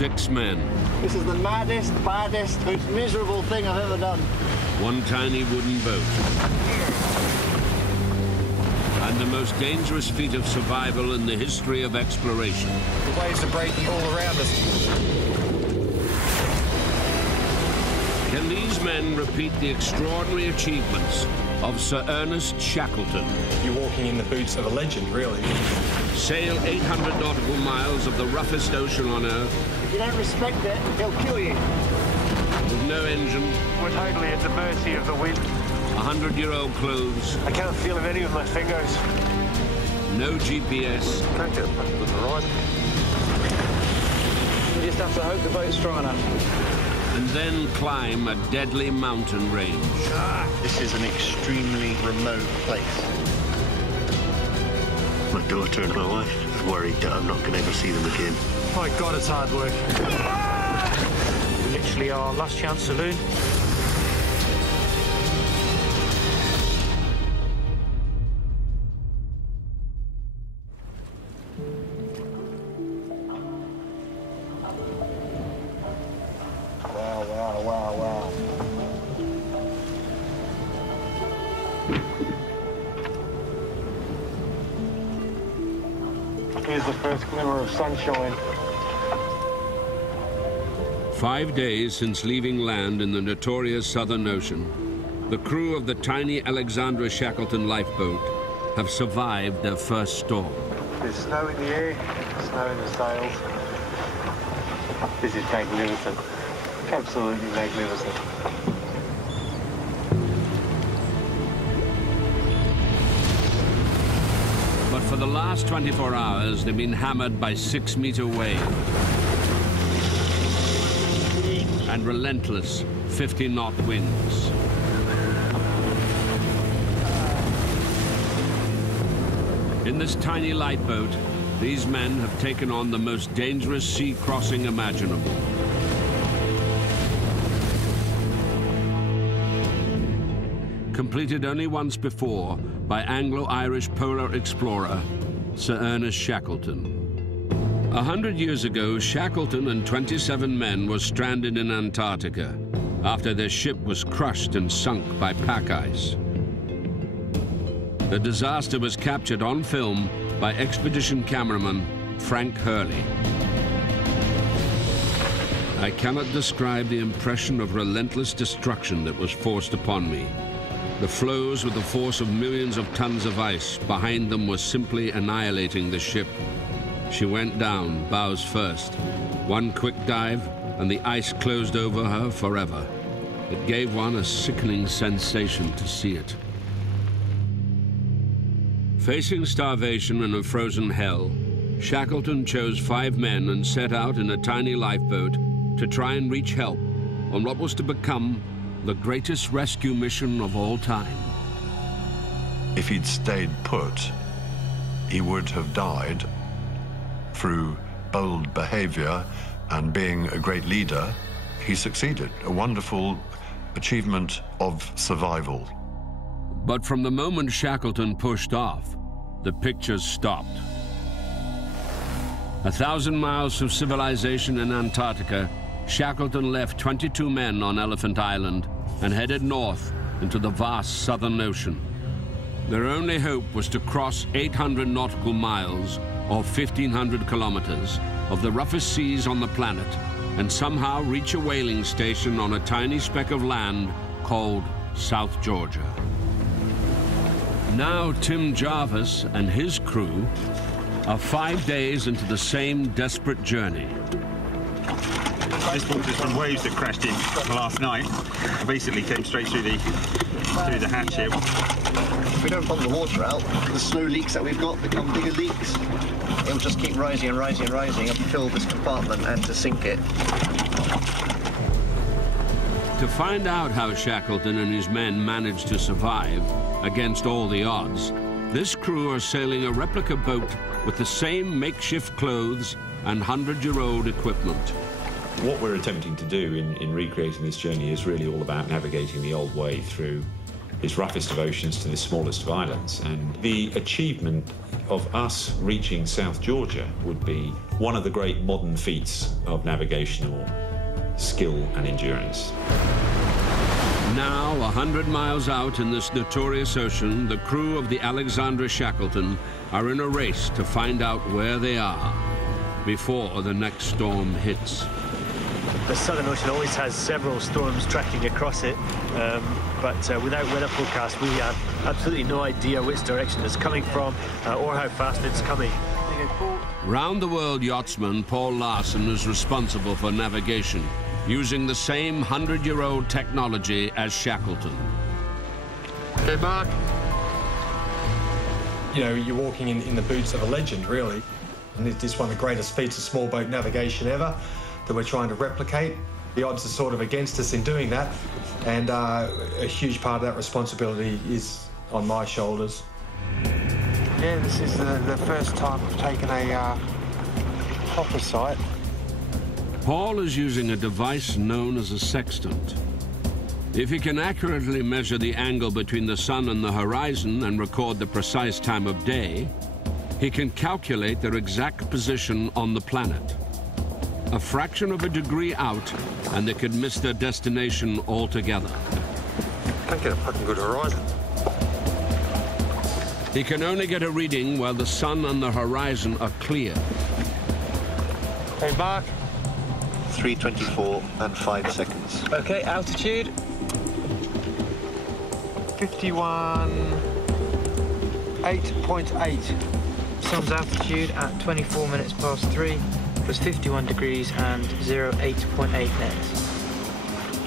6 men. This is the maddest, baddest, most miserable thing I've ever done. One tiny wooden boat. And the most dangerous feat of survival in the history of exploration. The waves are breaking all around us. Can these men repeat the extraordinary achievements of Sir Ernest Shackleton? You're walking in the boots of a legend, really. Sail 800 nautical miles of the roughest ocean on Earth. If you don't respect it, he'll kill you. With no engine. We're totally at the mercy of the wind. 100-year-old clothes. I can't feel any of my fingers. No GPS. Can't get back with the ride. We just have to hope the boat's strong enough. And then climb a deadly mountain range. This is an extremely remote place. My daughter and my wife are worried that I'm not going to ever see them again. My God, it's hard work. Literally our last chance saloon. Wow. Here's the first glimmer of sunshine. 5 days since leaving land in the notorious Southern Ocean, the crew of the tiny Alexandra Shackleton lifeboat have survived their first storm. There's snow in the air, snow in the sails. This is magnificent. Absolutely magnificent. But for the last 24 hours, they've been hammered by 6-meter waves and relentless 50-knot winds. In this tiny lifeboat, these men have taken on the most dangerous sea crossing imaginable. Completed only once before by Anglo-Irish polar explorer Sir Ernest Shackleton. 100 years ago, Shackleton and 27 men were stranded in Antarctica after their ship was crushed and sunk by pack ice. The disaster was captured on film by expedition cameraman Frank Hurley. I cannot describe the impression of relentless destruction that was forced upon me. The floes with the force of millions of tons of ice behind them were simply annihilating the ship. She went down, bows first. One quick dive, and the ice closed over her forever. It gave one a sickening sensation to see it. Facing starvation in a frozen hell, Shackleton chose 5 men and set out in a tiny lifeboat to try and reach help on what was to become the greatest rescue mission of all time. If he'd stayed put, he would have died. Through bold behavior and being a great leader, he succeeded. A wonderful achievement of survival. But from the moment Shackleton pushed off, the pictures stopped. 1,000 miles from civilization in Antarctica, Shackleton left 22 men on Elephant Island and headed north into the vast Southern Ocean. Their only hope was to cross 800 nautical miles, or 1,500 kilometers, of the roughest seas on the planet and somehow reach a whaling station on a tiny speck of land called South Georgia. Now Tim Jarvis and his crew are 5 days into the same desperate journey. This boat is from waves that crashed in last night. It basically came straight through the hatch here. If we don't pump the water out, the slow leaks that we've got become bigger leaks. It'll just keep rising and rising and rising and fill this compartment and to sink it. To find out how Shackleton and his men managed to survive against all the odds, this crew are sailing a replica boat with the same makeshift clothes and 100-year-old equipment. What we're attempting to do in recreating this journey is really all about navigating the old way through this roughest of oceans to the smallest of islands. And the achievement of us reaching South Georgia would be one of the great modern feats of navigational skill and endurance. Now, 100 miles out in this notorious ocean, the crew of the Alexandra Shackleton are in a race to find out where they are before the next storm hits. The Southern Ocean always has several storms tracking across it, but without weather forecasts, we have absolutely no idea which direction it's coming from or how fast it's coming. Round-the-world yachtsman Paul Larsen is responsible for navigation, using the same 100-year-old technology as Shackleton. Okay, Mark. You know, you're walking in the boots of a legend, really. And this is one of the greatest feats of small boat navigation ever that we're trying to replicate. The odds are sort of against us in doing that, and a huge part of that responsibility is on my shoulders. Yeah, this is the first time I've taken a proper sight. Paul is using a device known as a sextant. If he can accurately measure the angle between the sun and the horizon and record the precise time of day, he can calculate their exact position on the planet. A fraction of a degree out, and they could miss their destination altogether. Don't get a fucking good horizon. He can only get a reading while the sun and the horizon are clear. Hey, Mark. 3:24 and 5 seconds. Okay, altitude. 51.8. Sun's altitude at 24 minutes past 3 was 51 degrees and 08.8 nets.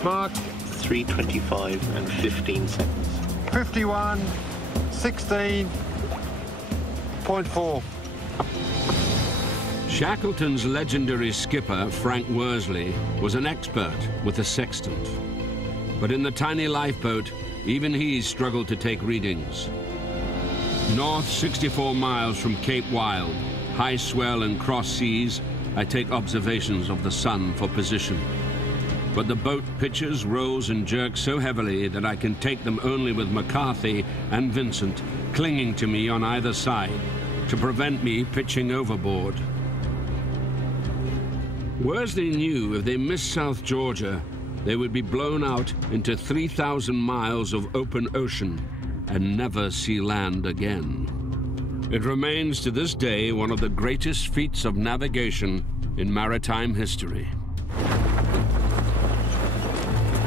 Mark. 3:25 and 15 seconds. 51.16.4. Shackleton's legendary skipper, Frank Worsley, was an expert with a sextant. But in the tiny lifeboat, even he struggled to take readings. North 64 miles from Cape Wild, high swell and cross seas, I take observations of the sun for position. But the boat pitches, rolls and jerks so heavily that I can take them only with McCarthy and Vincent clinging to me on either side to prevent me pitching overboard. Worsley knew if they missed South Georgia, they would be blown out into 3,000 miles of open ocean and never see land again. It remains to this day one of the greatest feats of navigation in maritime history.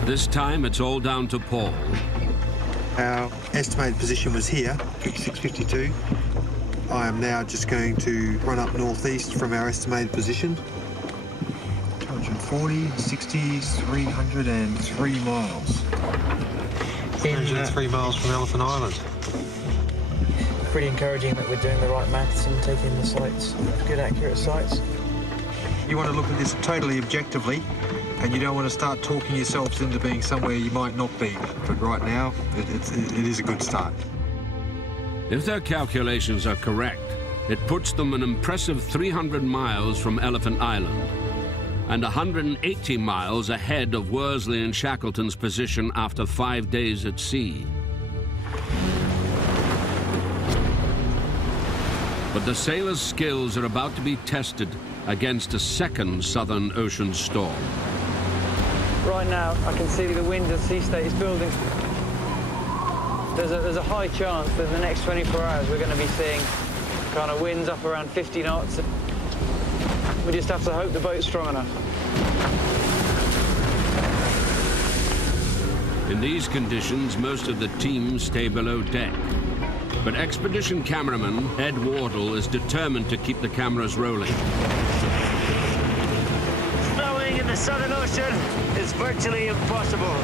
This time it's all down to Paul. Our estimated position was here, 5652. I am now just going to run up northeast from our estimated position. 240, 60, 303 miles. 303 miles from Elephant Island. Pretty encouraging that we're doing the right maths and taking the sights, good accurate sights. You want to look at this totally objectively, and you don't want to start talking yourselves into being somewhere you might not be. But right now, it is a good start. If their calculations are correct, it puts them an impressive 300 miles from Elephant Island and 180 miles ahead of Worsley and Shackleton's position after 5 days at sea. But the sailors' skills are about to be tested against a second Southern Ocean storm. Right now, I can see the wind and sea state is building. There's a high chance that in the next 24 hours we're going to be seeing kind of winds up around 50 knots. We just have to hope the boat's strong enough. In these conditions, most of the team stay below deck. But expedition cameraman Ed Wardle is determined to keep the cameras rolling. Snowing in the Southern Ocean is virtually impossible.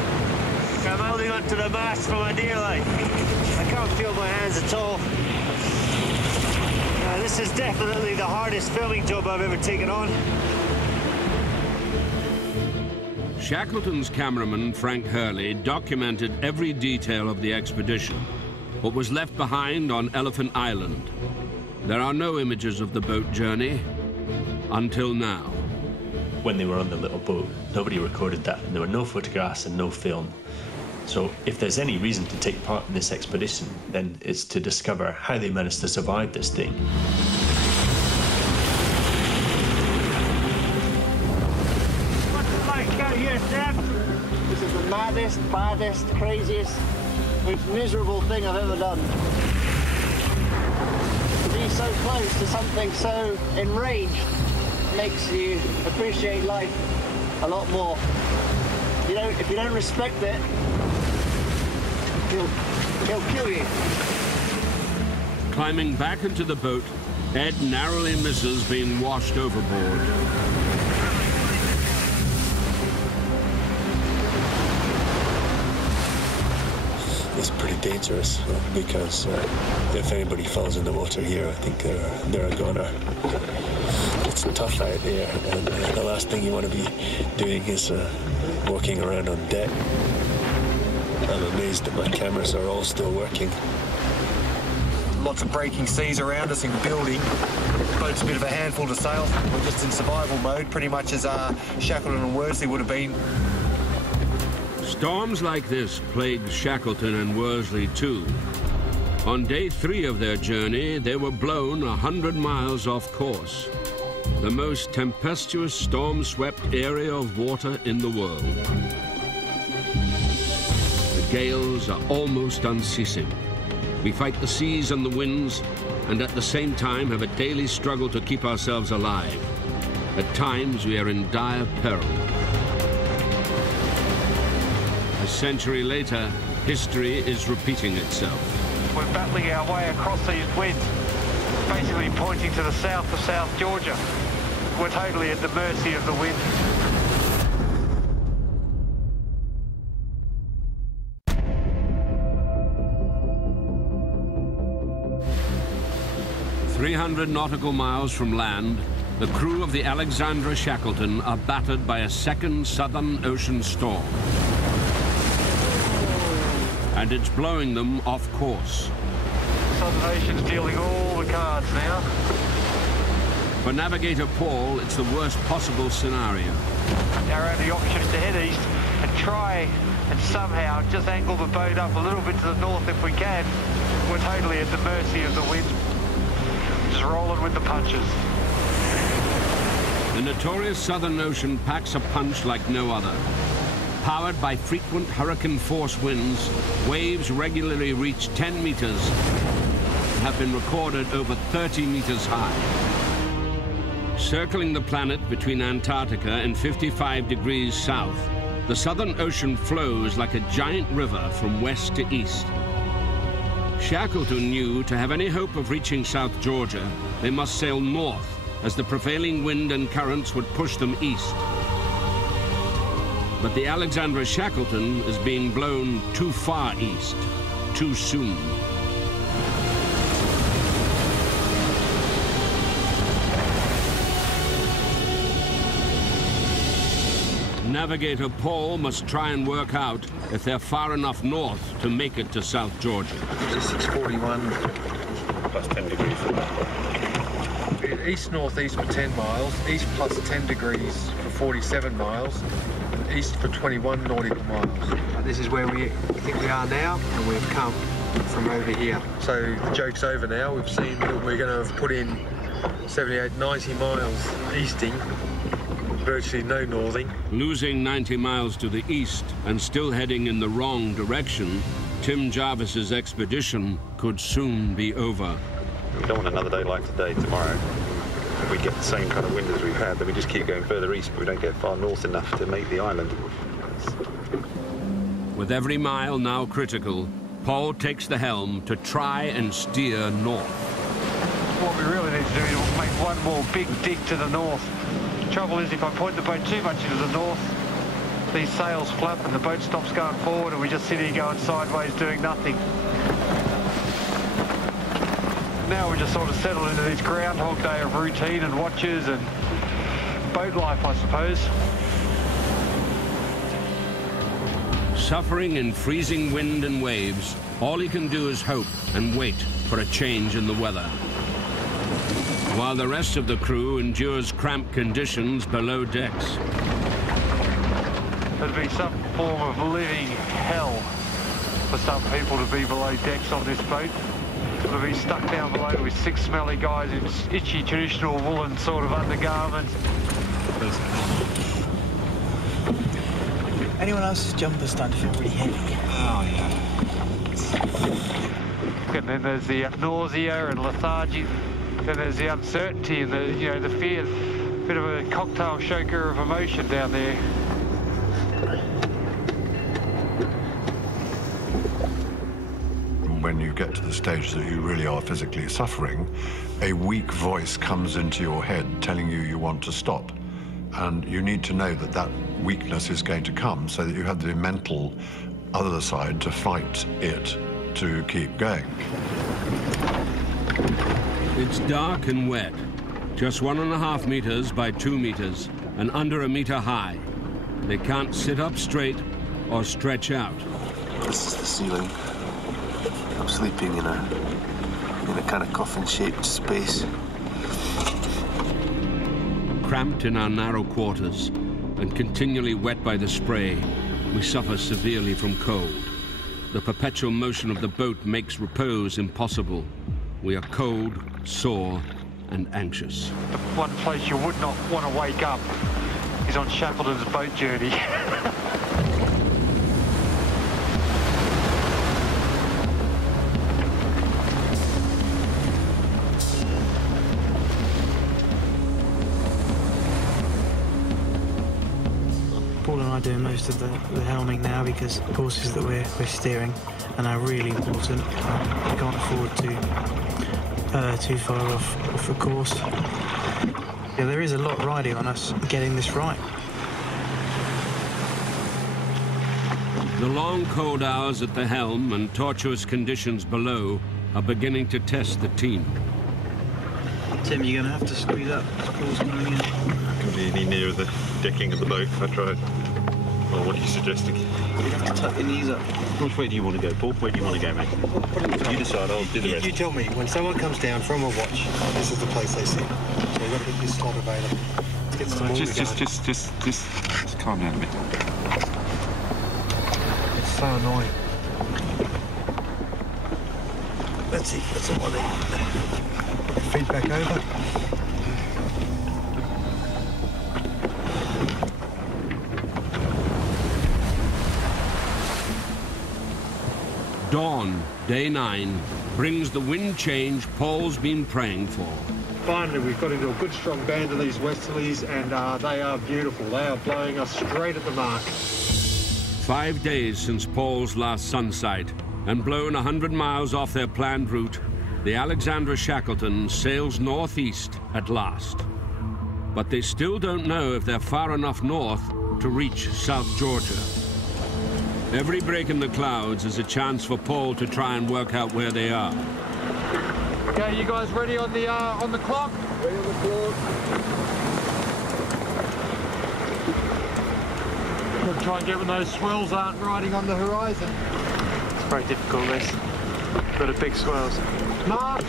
I'm holding onto the mast for my dear life. I can't feel my hands at all. This is definitely the hardest filming job I've ever taken on. Shackleton's cameraman, Frank Hurley, documented every detail of the expedition, what was left behind on Elephant Island. There are no images of the boat journey until now. When they were on the little boat, nobody recorded that, and there were no photographs and no film. So if there's any reason to take part in this expedition, then it's to discover how they managed to survive this thing. What's it like out here, Sam? This is the maddest, baddest, craziest, most miserable thing I've ever done. To be so close to something so enraged makes you appreciate life a lot more. You know, if you don't respect it, he'll kill you. Climbing back into the boat, Ed narrowly misses being washed overboard. It's pretty dangerous because if anybody falls in the water here, I think they're a goner. It's tough out there, and the last thing you want to be doing is walking around on deck. I'm amazed that my cameras are all still working. Lots of breaking seas around us and building. The boat's a bit of a handful to sail. We're just in survival mode, pretty much as Shackleton and Worsley would have been. Storms like this plagued Shackleton and Worsley too. On day 3 of their journey, they were blown 100 miles off course. The most tempestuous storm-swept area of water in the world. The gales are almost unceasing. We fight the seas and the winds, and at the same time have a daily struggle to keep ourselves alive. At times, we are in dire peril. A century later, history is repeating itself. We're battling our way across these winds, basically pointing to the south of South Georgia. We're totally at the mercy of the wind. "300 nautical miles from land, the crew of the Alexandra Shackleton are battered by a second Southern Ocean storm. And it's blowing them off course. Southern Ocean's dealing all the cards now. For Navigator Paul, it's the worst possible scenario. Our only option is to head east and try and somehow just angle the boat up a little bit to the north if we can. We're totally at the mercy of the wind. Just rolling with the punches. The notorious Southern Ocean packs a punch like no other. Powered by frequent hurricane-force winds, waves regularly reach 10 meters and have been recorded over 30 meters high. Circling the planet between Antarctica and 55 degrees south, the Southern Ocean flows like a giant river from west to east. Shackleton knew to have any hope of reaching South Georgia, they must sail north, as the prevailing wind and currents would push them east. But the Alexandra Shackleton is being blown too far east, too soon. Navigator Paul must try and work out if they're far enough north to make it to South Georgia. 641 plus 10 degrees. East-northeast for 10 miles, east plus 10 degrees for 47 miles, and east for 21 nautical miles. This is where we think we are now, and we've come from over here. So the joke's over now. We've seen that we're going to have put in 78, 90 miles easting, virtually no northing. Losing 90 miles to the east and still heading in the wrong direction, Tim Jarvis's expedition could soon be over. We don't want another day like today tomorrow. If we get the same kind of wind as we've had, then we just keep going further east, but we don't get far north enough to make the island. With every mile now critical, Paul takes the helm to try and steer north. What we really need to do is make one more big dig to the north. The trouble is, if I point the boat too much into the north, these sails flap and the boat stops going forward and we just sit here going sideways doing nothing. Now we just sort of settle into this Groundhog Day of routine and watches and boat life, I suppose. Suffering in freezing wind and waves, all he can do is hope and wait for a change in the weather. While the rest of the crew endures cramped conditions below decks. There'd be some form of living hell for some people to be below decks on this boat. To be stuck down below with 6 smelly guys in itchy traditional woolen sort of undergarments. Anyone else's jumper starting to feel really heavy? Oh yeah. And then there's the nausea and lethargy. Then there's the uncertainty and the, you know, the fear. Bit of a cocktail shaker of emotion down there. When you get to the stage that you really are physically suffering, a weak voice comes into your head telling you you want to stop. And you need to know that that weakness is going to come so that you have the mental other side to fight it to keep going. It's dark and wet, just 1.5 meters by 2 meters and under 1 meter high. They can't sit up straight or stretch out. This is the ceiling. I'm sleeping in a kind of coffin-shaped space. Cramped in our narrow quarters and continually wet by the spray, we suffer severely from cold. The perpetual motion of the boat makes repose impossible. We are cold, sore, and anxious. The one place you would not want to wake up is on Shackleton's boat journey. Paul and I are doing most of the helming now because the courses that we're steering and are really important. We can't afford to too far off the course. Yeah, there is a lot riding on us getting this right. The long cold hours at the helm and tortuous conditions below are beginning to test the team. Tim, you're going to have to squeeze up. Paul's coming in. I can be any nearer the decking of the boat if I tried. Well, what are you suggesting? You have to tuck your knees up. Which way do you want to go, Paul? Where do you want to go, mate? You decide, I'll do the rest. You tell me, when someone comes down from a watch, this is the place they sit. So we've got to get this slot available. Let's get some Just calm down a bit. It's so annoying. Let's see, that's all I need. Feet back over. Dawn, day 9, brings the wind change Paul's been praying for. Finally, we've got into a good strong band of these westerlies, and they are beautiful. They are blowing us straight at the mark. 5 days since Paul's last sunsight, and blown 100 miles off their planned route, the Alexandra Shackleton sails northeast at last. But they still don't know if they're far enough north to reach South Georgia. Every break in the clouds is a chance for Paul to try and work out where they are. Okay, you guys ready on the clock? Ready on the clock. We'll try and get when those swells aren't riding on the horizon. It's very difficult, this. Got a big swells. Mark!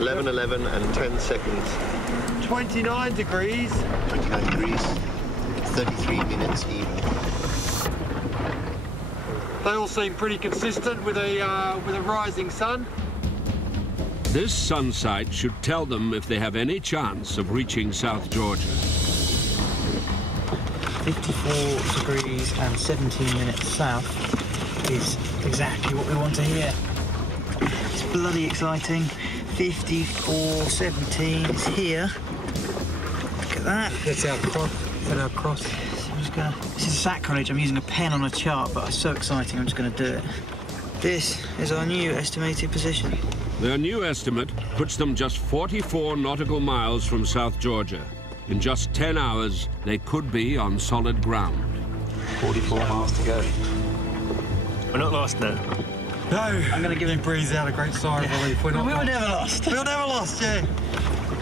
11:11 and 10 seconds. 29 degrees. 29 degrees. 33 minutes even. They all seem pretty consistent with a rising sun. This sun sight should tell them if they have any chance of reaching South Georgia. 54 degrees and 17 minutes south is exactly what we want to hear. It's bloody exciting. 54.17 is here. Look at that. That's our cross. That's our cross. This is sacrilege. I'm using a pen on a chart, but it's so exciting, I'm just going to do it. This is our new estimated position. Their new estimate puts them just 44 nautical miles from South Georgia. In just 10 hours, they could be on solid ground. 44 miles to go. We're not lost now. No, I'm going to give him. Breathes out a great sigh of relief. We were never lost. We were never lost, yeah.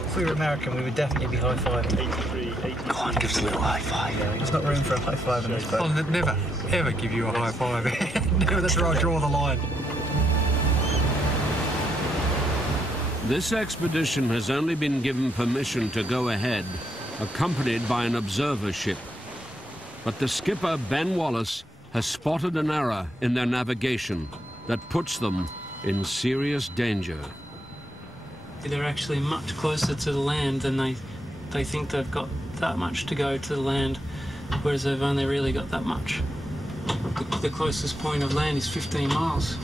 If we were American, we would definitely be high-fiving. 83, 83. Go on, give us a little high-five. Yeah, there's not room for a high-five in this boat. I'll never, ever give you a high-five. Never, that's where I draw the line. This expedition has only been given permission to go ahead, accompanied by an observer ship. But the skipper, Ben Wallace, has spotted an error in their navigation that puts them in serious danger. They're actually much closer to the land than they think they've got that much to go to the land, whereas they've only really got that much. The closest point of land is 15 miles.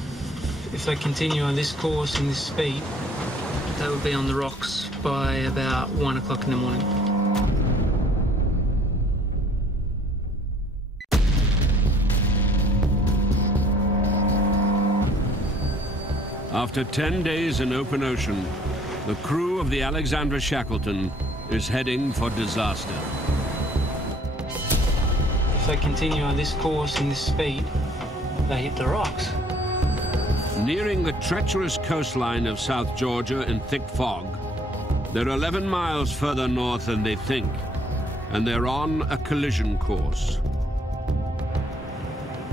If they continue on this course and this speed, they would be on the rocks by about 1 o'clock in the morning. After 10 days in open ocean, the crew of the Alexandra Shackleton is heading for disaster. If they continue on this course and this speed, they hit the rocks. Nearing the treacherous coastline of South Georgia in thick fog, they're 11 miles further north than they think, and they're on a collision course.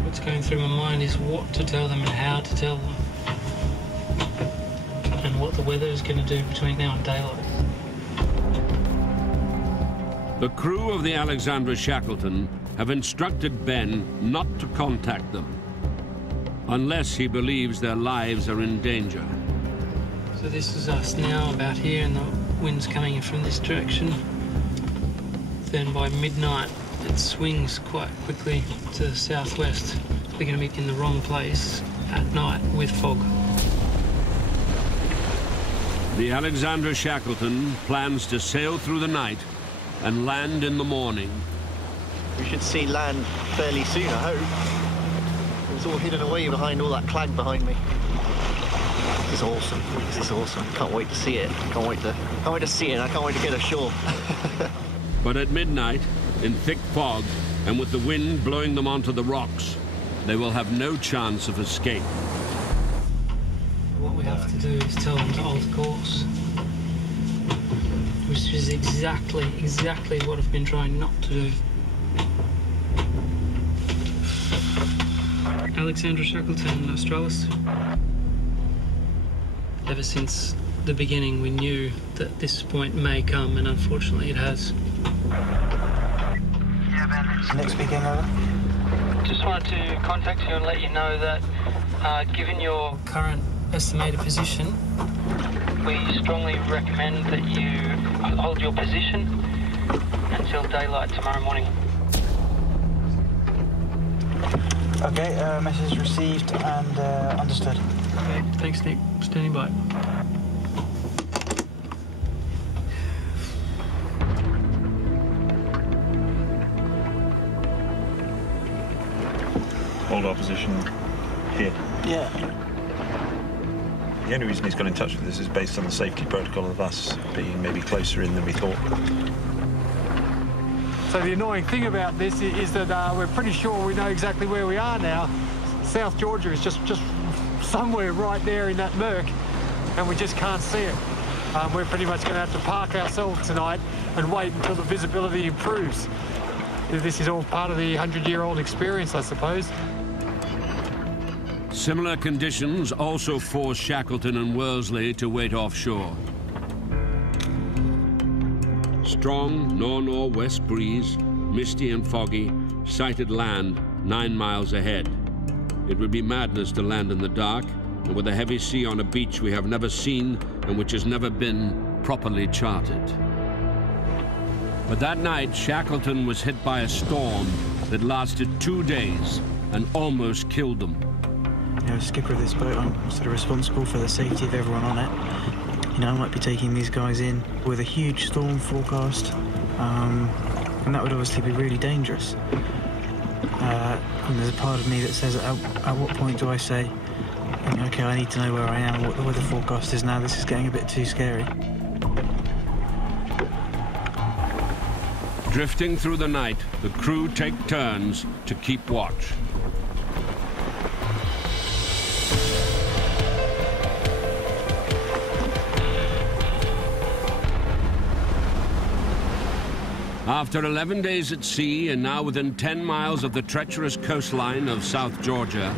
What's going through my mind is what to tell them and how to tell them, and what the weather is going to do between now and daylight. The crew of the Alexandra Shackleton have instructed Ben not to contact them unless he believes their lives are in danger. So this is us now about here, and the wind's coming in from this direction. Then by midnight it swings quite quickly to the southwest. We're going to be in the wrong place at night with fog. The Alexandra Shackleton plans to sail through the night and land in the morning. We should see land fairly soon, I hope. It's all hidden away behind all that clag behind me. This is awesome. This is awesome. Can't wait to see it. Can't wait to see it, and I can't wait to get ashore. But at midnight, in thick fog, and with the wind blowing them onto the rocks, they will have no chance of escape. What we have to do is tell them to alter course, which is exactly what I've been trying not to do. Alexandra Shackleton, Australis. Ever since the beginning, we knew that this point may come, and unfortunately it has. Yeah, Ben. Next weekend, over. Just wanted to contact you and let you know that, given your current estimated position, we strongly recommend that you hold your position until daylight tomorrow morning. Okay, message received and understood. Okay, thanks, Nick. Standing by. Hold our position here. Yeah. The only reason he's got in touch with us is based on the safety protocol of us being maybe closer in than we thought. So the annoying thing about this is that we're pretty sure we know exactly where we are now. South Georgia is just somewhere right there in that murk, and we just can't see it. We're pretty much going to have to park ourselves tonight and wait until the visibility improves. This is all part of the 100-year-old experience, I suppose. Similar conditions also force Shackleton and Worsley to wait offshore. Strong nor-northwest breeze, misty and foggy, sighted land 9 miles ahead. It would be madness to land in the dark, and with a heavy sea on a beach we have never seen and which has never been properly charted. But that night, Shackleton was hit by a storm that lasted 2 days and almost killed them. You know, skipper of this boat, I'm sort of responsible for the safety of everyone on it. You know, I might be taking these guys in with a huge storm forecast, and that would obviously be really dangerous. And there's a part of me that says, at what point do I say, okay, I need to know where I am, what the weather forecast is now, this is getting a bit too scary. Drifting through the night, the crew take turns to keep watch. After 11 days at sea and now within 10 miles of the treacherous coastline of South Georgia,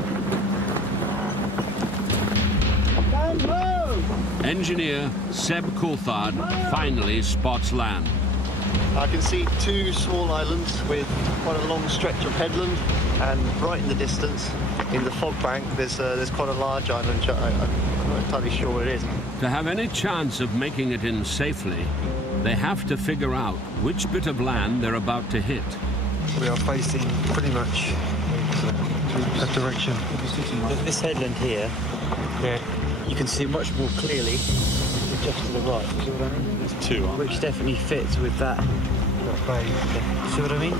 engineer Seb Coulthard finally spots land. I can see two small islands with quite a long stretch of headland, and right in the distance, in the fog bank, there's quite a large island. I'm not entirely sure what it is. To have any chance of making it in safely, they have to figure out which bit of land they're about to hit. We are facing pretty much that direction. This headland here, yeah, you can see much more clearly just to the right. See what I mean? There's two, aren't Which definitely fits with that bay. See what I mean?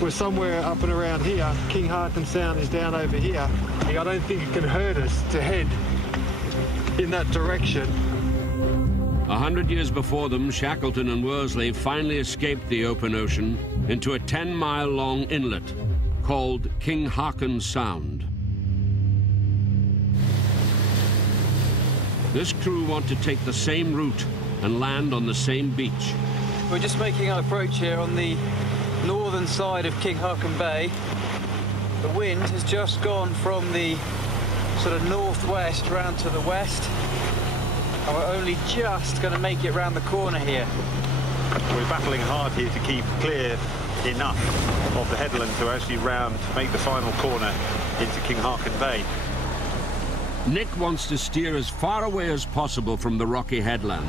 We're somewhere up and around here. King Haakon Sound is down over here. I don't think it can hurt us to head in that direction. 100 years before them, Shackleton and Worsley finally escaped the open ocean into a 10-mile-long inlet called King Haakon Sound. This crew want to take the same route and land on the same beach. We're just making our approach here on the northern side of King Haakon Bay. The wind has just gone from the sort of northwest round to the west, and we're only just going to make it round the corner here. We're battling hard here to keep clear enough of the headland to actually make the final corner into King Haakon Bay. Nick wants to steer as far away as possible from the rocky headland,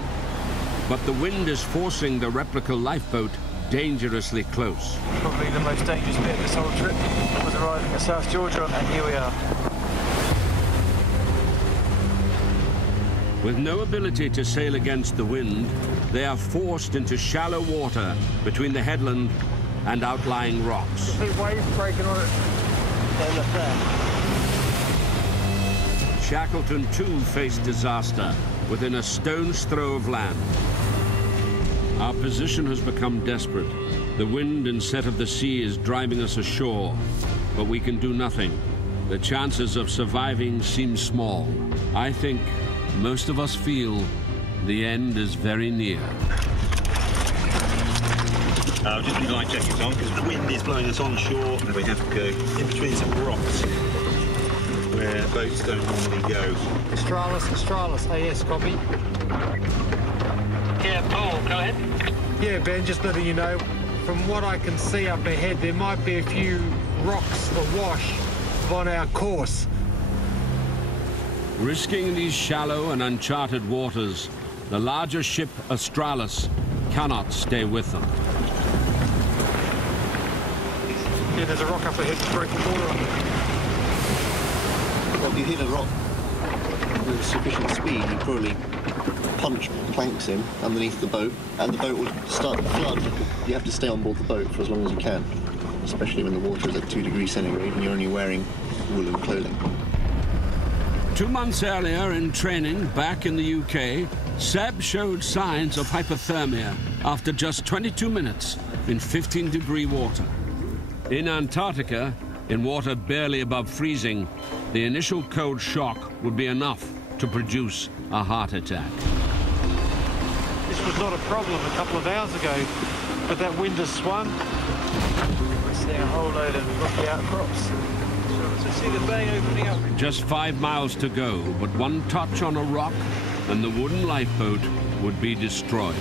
but the wind is forcing the replica lifeboat dangerously close. Probably the most dangerous bit of this whole trip was arriving at South Georgia, and here we are. With no ability to sail against the wind, they are forced into shallow water between the headland and outlying rocks. Big waves breaking on it. There, look there. Shackleton too faced disaster within a stone's throw of land. Our position has become desperate. The wind instead of the sea is driving us ashore, but we can do nothing. The chances of surviving seem small. I think most of us feel the end is very near. I've just been light jackets on because the wind is blowing us onshore and we have to go in between some rocks where boats don't normally go. Australis, AS, copy. Yeah, Paul, go ahead. Yeah, Ben, just letting you know, from what I can see up ahead, there might be a few rocks awash on our course. Risking these shallow and uncharted waters, the larger ship Australis cannot stay with them. Yeah, there's a rock up ahead to break the water on. Well, if you hit a rock with sufficient speed, you probably punch planks in underneath the boat, and the boat will start to flood. You have to stay on board the boat for as long as you can, especially when the water is at 2 degrees centigrade and you're only wearing woolen clothing. 2 months earlier in training back in the UK, Seb showed signs of hypothermia after just 22 minutes in 15-degree water. In Antarctica, in water barely above freezing, the initial cold shock would be enough to produce a heart attack. This was not a problem a couple of hours ago, but that wind has swung. We're seeing a whole load of rocky outcrops. So see the bay opening up. Just 5 miles to go, but one touch on a rock and the wooden lifeboat would be destroyed.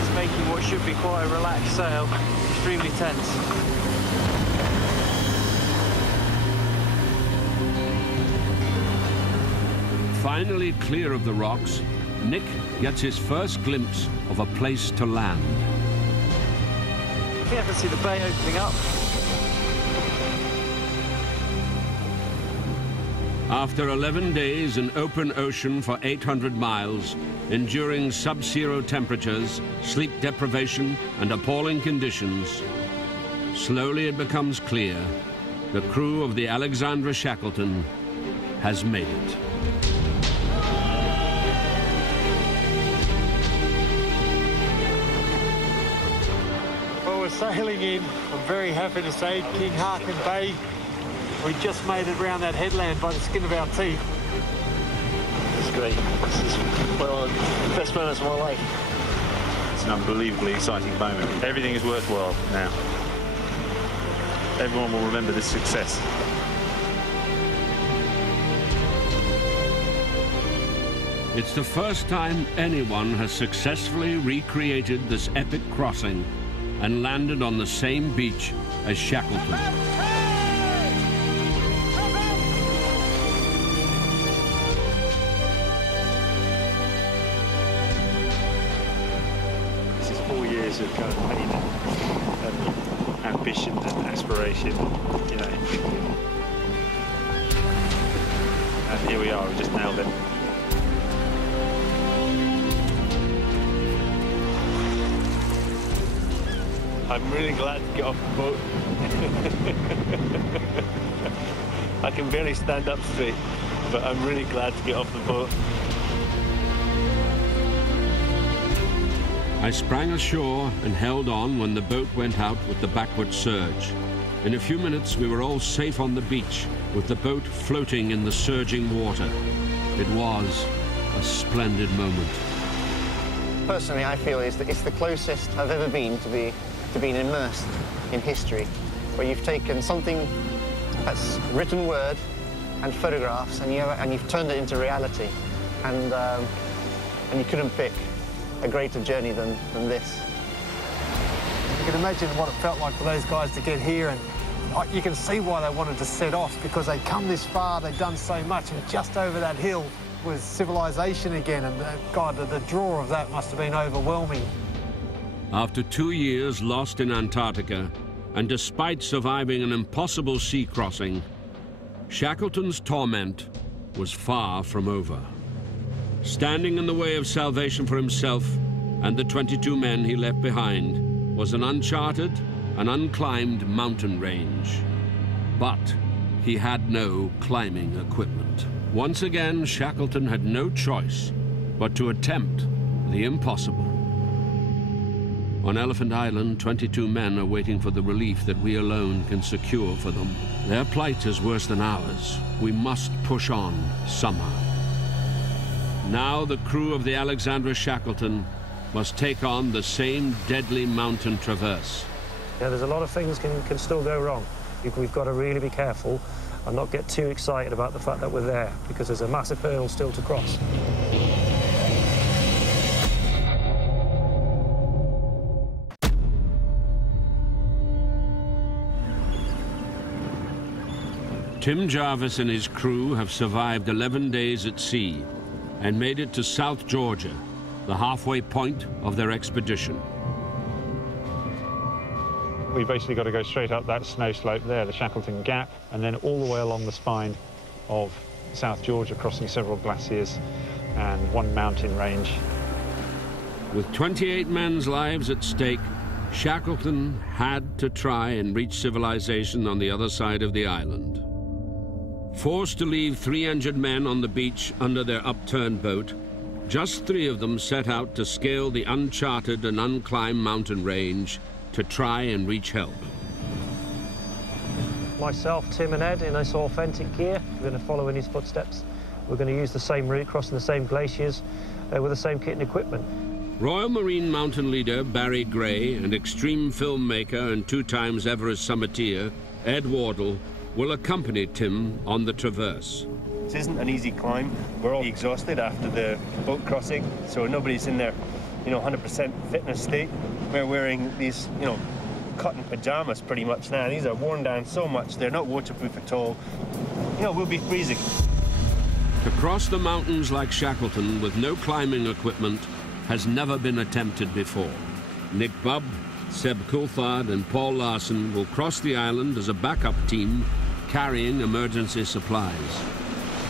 It's making what should be quite a relaxed sail extremely tense. Finally clear of the rocks, Nick gets his first glimpse of a place to land. I think I can see the bay opening up. After 11 days in open ocean for 800 miles, enduring sub-zero temperatures, sleep deprivation, and appalling conditions, slowly it becomes clear the crew of the Alexandra Shackleton has made it. Well, we're sailing in, I'm very happy to say, King Haakon Bay. We just made it round that headland by the skin of our teeth. This is great. This is one of the best moments of my life. It's an unbelievably exciting moment. Everything is worthwhile now. Everyone will remember this success. It's the first time anyone has successfully recreated this epic crossing and landed on the same beach as Shackleton. This is 4 years of kind of pain and ambition and aspiration, you know. And here we are, we just nailed it. I'm really glad to get off the boat. I can barely stand up straight, but I'm really glad to get off the boat. I sprang ashore and held on when the boat went out with the backward surge. In a few minutes, we were all safe on the beach, with the boat floating in the surging water. It was a splendid moment. Personally, I feel it's the closest I've ever been to being immersed in history, where you've taken something that's written word and photographs, and you've turned it into reality, and you couldn't pick a greater journey than this. You can imagine what it felt like for those guys to get here, and you can see why they wanted to set off, because they'd come this far, they'd done so much, and just over that hill was civilization again, and God, the draw of that must have been overwhelming. After 2 years lost in Antarctica, and despite surviving an impossible sea crossing, Shackleton's torment was far from over. Standing in the way of salvation for himself and the 22 men he left behind was an uncharted and unclimbed mountain range. But he had no climbing equipment. Once again, Shackleton had no choice but to attempt the impossible. On Elephant Island, 22 men are waiting for the relief that we alone can secure for them. Their plight is worse than ours. We must push on somehow. Now the crew of the Alexandra Shackleton must take on the same deadly mountain traverse. Yeah, there's a lot of things can still go wrong. We've got to really be careful and not get too excited about the fact that we're there, because there's a massive hurdle still to cross. Tim Jarvis and his crew have survived 11 days at sea and made it to South Georgia, the halfway point of their expedition. We basically got to go straight up that snow slope there, the Shackleton Gap, and then all the way along the spine of South Georgia, crossing several glaciers and one mountain range. With 28 men's lives at stake, Shackleton had to try and reach civilization on the other side of the island. Forced to leave 300 men on the beach under their upturned boat, just 3 of them set out to scale the uncharted and unclimbed mountain range to try and reach help. Myself, Tim and Ed in this authentic gear. We're going to follow in his footsteps. We're going to use the same route, crossing the same glaciers with the same kit and equipment. Royal Marine mountain leader Barry Gray and extreme filmmaker and 2 times Everest summiteer Ed Wardle will accompany Tim on the traverse. This isn't an easy climb. We're all exhausted after the boat crossing, so nobody's in their 100% fitness state. We're wearing these, cotton pajamas pretty much now. These are worn down so much, they're not waterproof at all. We'll be freezing. To cross the mountains like Shackleton with no climbing equipment has never been attempted before. Nick Bubb, Seb Coulthard and Paul Larson will cross the island as a backup team carrying emergency supplies.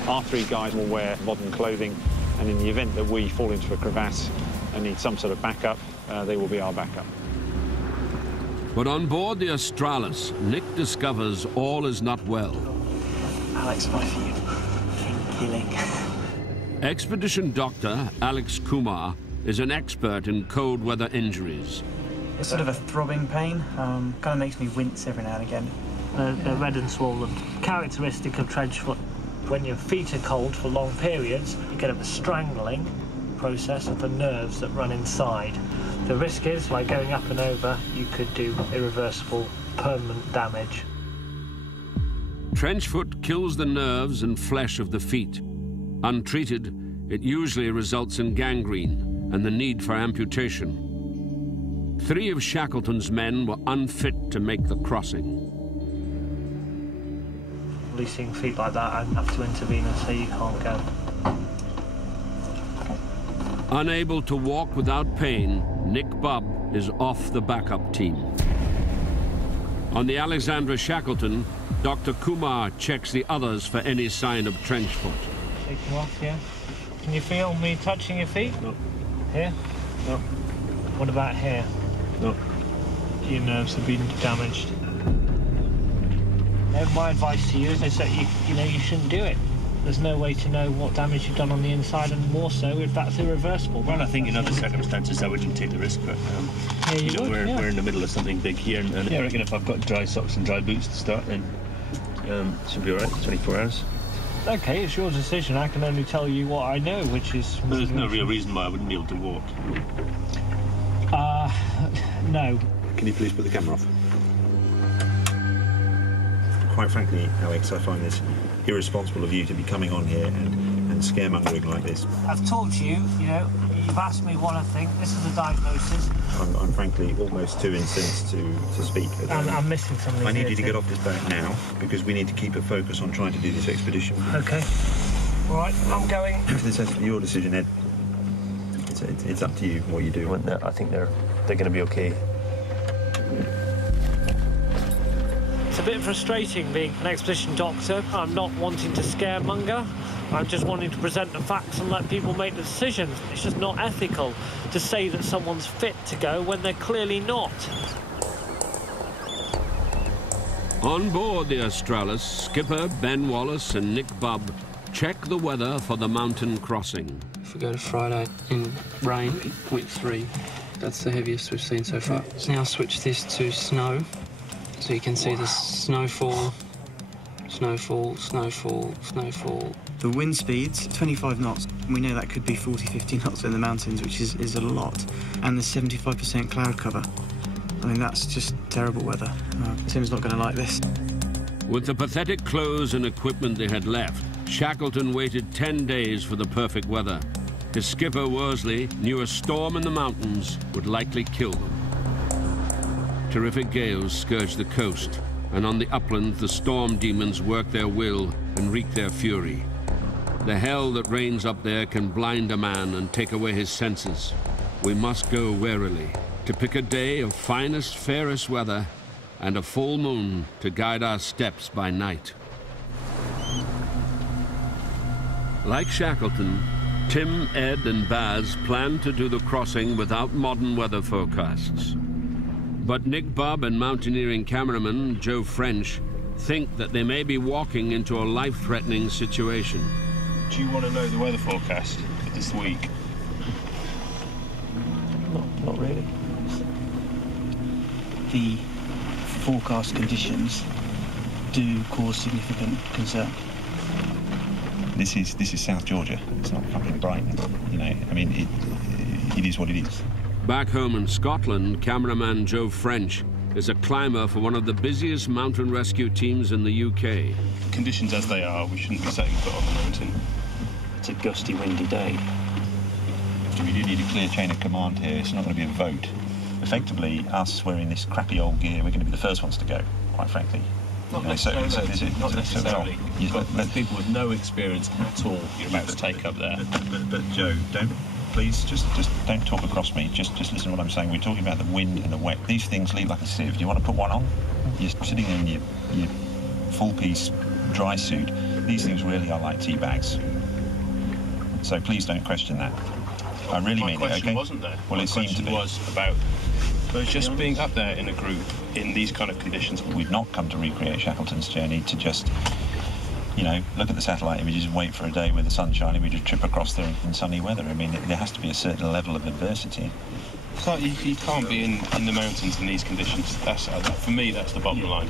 Our 3 guys will wear modern clothing, and in the event that we fall into a crevasse and need some sort of backup, they will be our backup. But on board the Australis, Nick discovers all is not well. Alex, my feet healing. Expedition doctor Alex Kumar is an expert in cold weather injuries. It's sort of a throbbing pain, kind of makes me wince every now and again. They're red and swollen. Characteristic of trench foot. When your feet are cold for long periods, you get a strangling process of the nerves that run inside. The risk is, like going up and over, you could do irreversible, permanent damage. Trench foot kills the nerves and flesh of the feet. Untreated, it usually results in gangrene and the need for amputation. 3 of Shackleton's men were unfit to make the crossing. Releasing feet like that, I'd have to intervene and say you can't go. Unable to walk without pain, Nick Bubb is off the backup team. On the Alexandra Shackleton, Dr. Kumar checks the others for any sign of trench foot. Take them off, yeah. Can you feel me touching your feet? No. Here? No. What about here? No. Your nerves have been damaged. My advice to you is that you know you shouldn't do it. There's no way to know what damage you've done on the inside, and more so if that's irreversible. Well, I think in other circumstances I wouldn't take the risk, but we're in the middle of something big here, and I reckon if I've got dry socks and dry boots to start, then it should be all right. 24 hours. Okay, it's your decision. I can only tell you what I know, which is... But there's no real reason why I wouldn't be able to walk. No. Can you please put the camera off? Quite frankly, Alex, I find this irresponsible of you to be coming on here and scaremongering like this. I've talked to you, you know, you've asked me what I think. This is a diagnosis. I'm frankly almost too incensed to speak. I'm missing something. I need you to get off this boat now, because we need to keep a focus on trying to do this expedition. Okay. All right, I'm going. This is your decision, Ed. It's up to you what you do. I think they're going to be okay. It's a bit frustrating being an expedition doctor. I'm not wanting to scaremonger. I'm just wanting to present the facts and let people make the decisions. It's just not ethical to say that someone's fit to go when they're clearly not. On board the Australis, skipper Ben Wallace and Nick Bubb check the weather for the mountain crossing. If we go to Friday in rain, 0.3, that's the heaviest we've seen so far. So now switch this to snow. So you can see the snowfall, snowfall, snowfall, snowfall. The wind speed's 25 knots. We know that could be 40, 50 knots in the mountains, which is a lot. And there's 75% cloud cover. I mean, that's just terrible weather. Tim's not going to like this. With the pathetic clothes and equipment they had left, Shackleton waited 10 days for the perfect weather. His skipper, Worsley, knew a storm in the mountains would likely kill them. Terrific gales scourged the coast, and on the upland the storm demons work their will and wreak their fury. The hell that reigns up there can blind a man and take away his senses. We must go warily, to pick a day of finest, fairest weather, and a full moon to guide our steps by night. Like Shackleton, Tim, Ed, and Baz planned to do the crossing without modern weather forecasts. But Nick Bubb and mountaineering cameraman Joe French think that they may be walking into a life-threatening situation. Do you want to know the weather forecast for this week? Not really. The forecast conditions do cause significant concern. This is South Georgia. It's not fucking Brighton, you know. I mean, it is what it is. Back home in Scotland, cameraman Joe French is a climber for one of the busiest mountain rescue teams in the UK. Conditions as they are, we shouldn't be setting foot on the mountain. It's a gusty, windy day. We do need a clear chain of command here. It's not going to be a vote. Effectively, us wearing this crappy old gear, we're going to be the first ones to go, quite frankly. Not necessarily. But people with no experience at all you're about to take up there. But Joe, please just don't talk across me. Just listen to what I'm saying. We're talking about the wind and the wet. These things lead like a sieve. Do you want to put one on? You're sitting in your full-piece dry suit. These things really are like tea bags. So please don't question that. I really mean it, okay? My question wasn't there. Well, it seemed to be. Was about just being up there in a group in these kind of conditions. We've not come to recreate Shackleton's journey to just, you know, look at the satellite images and wait for a day with the sun shining. We just trip across there in sunny weather. I mean, there has to be a certain level of adversity. You can't be in the mountains in these conditions. For me, that's the bottom line.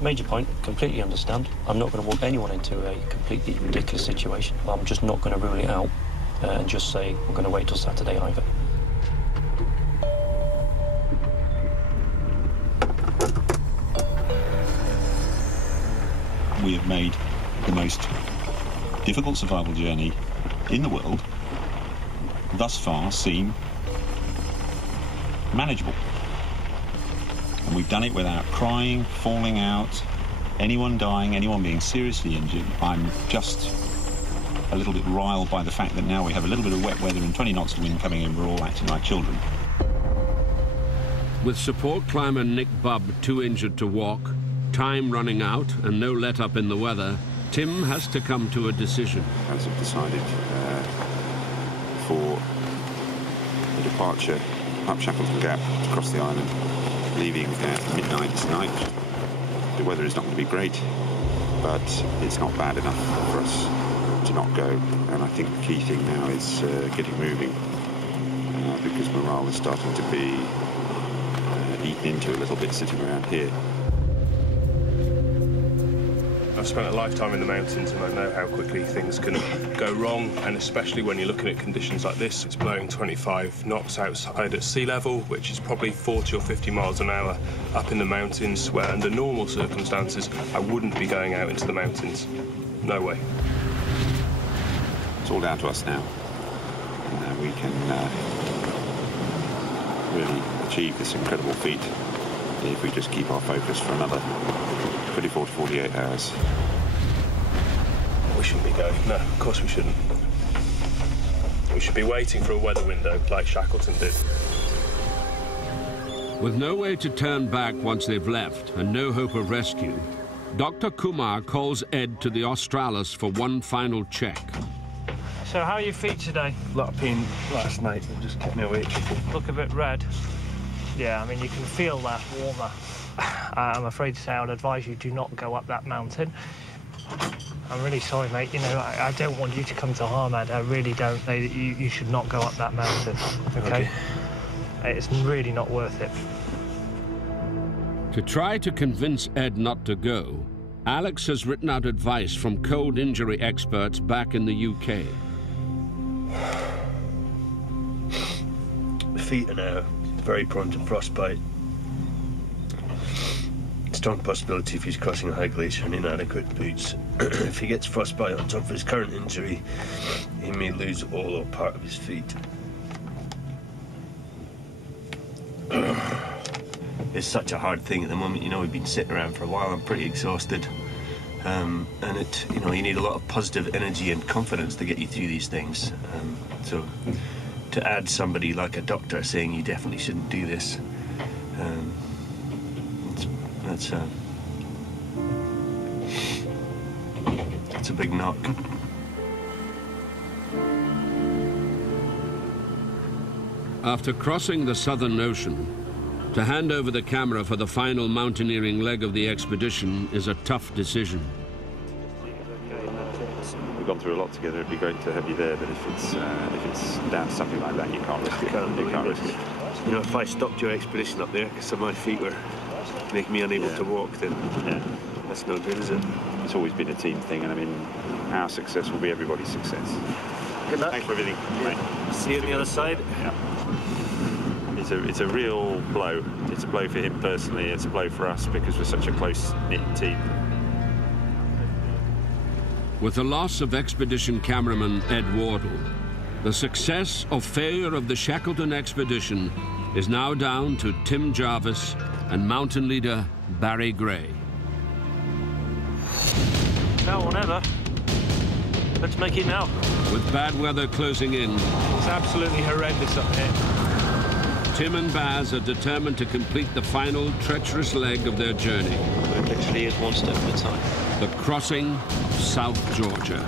Major point, completely understand. I'm not going to walk anyone into a completely ridiculous situation. I'm just not going to rule it out and just say we're going to wait till Saturday either. We have made the most difficult survival journey in the world thus far seem manageable. And we've done it without crying, falling out, anyone dying, anyone being seriously injured. I'm just a little bit riled by the fact that now we have a little bit of wet weather and 20 knots of wind coming in, we're all acting like children. With support climber Nick Bubb too injured to walk, time running out and no let-up in the weather, Tim has to come to a decision. As I've decided for the departure up Shackleton Gap to cross the island, leaving at midnight tonight. The weather is not going to be great, but it's not bad enough for us to not go. And I think the key thing now is getting moving, because morale is starting to be eaten into a little bit sitting around here. I've spent a lifetime in the mountains and I know how quickly things can go wrong, and especially when you're looking at conditions like this. It's blowing 25 knots outside at sea level, which is probably 40 or 50 miles an hour up in the mountains, where under normal circumstances I wouldn't be going out into the mountains. No way. It's all down to us now. We can really achieve this incredible feat if we just keep our focus for another 24 to 48 hours. We shouldn't be going. No, of course we shouldn't. We should be waiting for a weather window like Shackleton did. With no way to turn back once they've left and no hope of rescue, Dr. Kumar calls Ed to the Australis for one final check. So how are your feet today? A lot of pain last night, it just kept me awake. Look a bit red. Yeah, I mean, you can feel that warmer. I'm afraid to say I'd advise you do not go up that mountain. I'm really sorry, mate. You know, I don't want you to come to harm, Ed. I really don't. You should not go up that mountain, okay? It's really not worth it. To try to convince Ed not to go, Alex has written out advice from cold injury experts back in the UK. The feet are now very prone to frostbite. Strong possibility if he's crossing a high glacier in inadequate boots. If he gets frostbite on top of his current injury, he may lose all or part of his feet. It's such a hard thing at the moment. You know, we've been sitting around for a while. I'm pretty exhausted. And you know, you need a lot of positive energy and confidence to get you through these things. So to add somebody like a doctor saying you definitely shouldn't do this, that's a big knock. After crossing the Southern Ocean, to hand over the camera for the final mountaineering leg of the expedition is a tough decision. We've gone through a lot together. It'd be great to have you there, but if it's down to something like that, you can't risk it. You can't risk it. You know, if I stopped your expedition up there because my feet were making me unable to walk, then that's no good, is it? It's always been a team thing, and I mean, our success will be everybody's success. Good luck. Thanks for everything. Yeah. See you on the other side. Yeah. It's a real blow. It's a blow for him personally. It's a blow for us because we're such a close-knit team. With the loss of expedition cameraman Ed Wardle, the success or failure of the Shackleton expedition is now down to Tim Jarvis and mountain leader Barry Gray. Now or never. Let's make it now. With bad weather closing in, it's absolutely horrendous up here. Tim and Baz are determined to complete the final treacherous leg of their journey. It literally is one step at a time. The crossing of South Georgia.